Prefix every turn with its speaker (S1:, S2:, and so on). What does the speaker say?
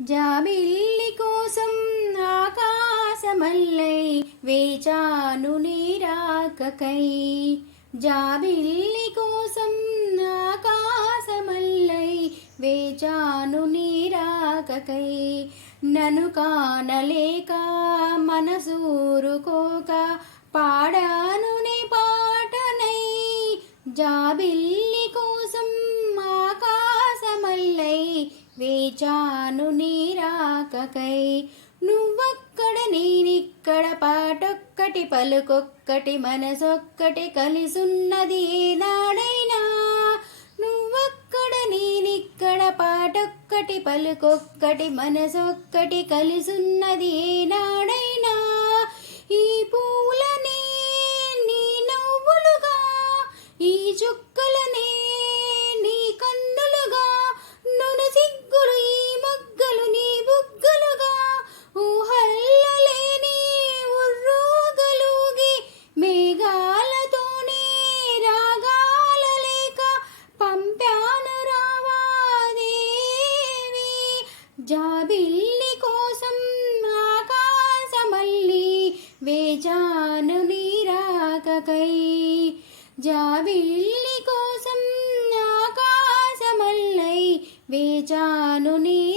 S1: జాబిల్లి కోసం ఆకాశమల్లై వేచాను నీరాకకై. జాబిల్లి కోసం ఆకాశమల్లై వేచాను నీరాకకై. నను కానలేక మనసూరుకోక పాడాను నీ పాటనై. జాబిల్లి కోసం చాను నీరాకకై. నువ్వక్కడ నేనిక్కడ పాటొక్కటి పలుకొక్కటి మనసొక్కటి కలిసున్నది నాడైనా నువ్వక్కడ నేనిక్కడ పాటొక్కటి పలుకొక్కటి మనసొక్కటి కలిసున్నది నాడైనా ఈ పూలనే నీ నవ్వులుగా ఈ చుక్కలనే జాబిల్లి కోసం ఆకాశమల్లి వేజాను నీరాకకై. జాబిల్లి కోసం ఆకాశమల్లై వేజాను నీ